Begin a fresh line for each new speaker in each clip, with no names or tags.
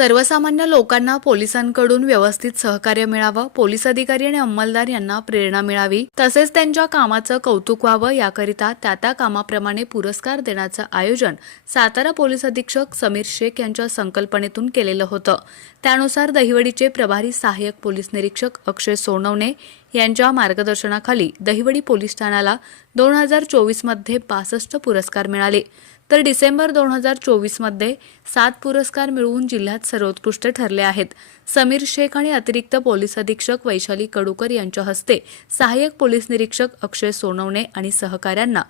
सर्वसामान्य लोकांना पोलिसांकडून व्यवस्थित सहकार्य मिळावं पोलीस अधिकारी आणि अंमलदार यांना प्रेरणा मिळावी तसेच त्यांच्या कामाचं कौतुक व्हावं याकरिता त्या त्या कामाप्रमाणे पुरस्कार देण्याचं आयोजन सातारा पोलीस अधीक्षक समीर शेख यांच्या संकल्पनेतून केलेलं होतं. त्यानुसार दहिवडीचे प्रभारी सहाय्यक पोलीस निरीक्षक अक्षय सोनवणे यांच्या मार्गदर्शनाखाली दहिवडी पोलीस ठाण्याला दोन हजार चोवीसमध्ये पासष्ट पुरस्कार मिळाले. तर डिसेंबर दोन हजार चोवीसमध्ये सात पुरस्कार मिळवून जिल्ह्यात सर्वोत्कृष्ट ठरले आहेत. समीर शेख आणि अतिरिक्त पोलीस अधीक्षक वैशाली कडूकर यांच्या हस्ते सहाय्यक पोलीस निरीक्षक अक्षय सोनवणे आणि सहकाऱ्यांना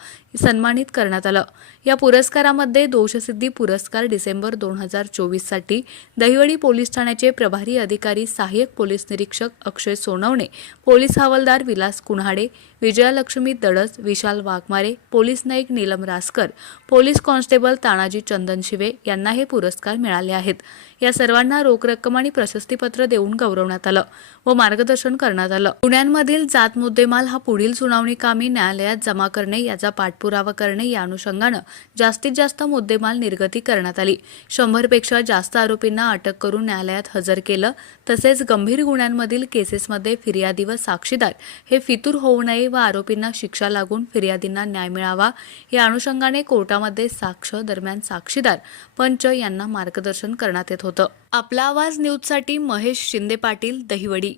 सन्मानित करण्यात आलं. या पुरस्कारामध्ये दोषसिद्धी पुरस्कार डिसेंबर दोन हजार चोवीससाठी दहिवडी पोलीस ठाण्याचे प्रभारी अधिकारी सहाय्यक पोलीस निरीक्षक अक्षय सोनवणे पोलीस हवालदार Vilas Kunhade Vijayalakshmi Dadas Vishal Waghmare police Naik Neelam Raskar police constable Tanaji Chandan Shive यांना हे पुरस्कार मिळाले आहेत. या सर्वांना रोख रक्कम आणि प्रशस्तीपत्र देऊन गौरवण्यात आलं व मार्गदर्शन करण्यात आलं. गुन्ह्यांमधील जात मुद्देमाल हा पुढील सुनावणी कामी न्यायालयात जमा करणे याचा पाठपुरावा करणे या अनुषंगानं जास्तीत जास्त मुद्देमाल निर्गती करण्यात आली. शंभरपेक्षा जास्त आरोपींना अटक करून न्यायालयात हजर केलं तसेच गंभीर गुन्ह्यांमधील केसेसमध्ये फिर्यादी व साक्षीदार हे फितूर होऊ नये व आरोपींना शिक्षा लागून फिर्यादींना न्याय मिळावा या अनुषंगाने कोर्टामध्ये साक्ष दरम्यान साक्षीदार पंच यांना मार्गदर्शन करण्यात येत होतं. आपला आवाज न्यूजसाठी महेश शिंदे पाटील दहिवडी.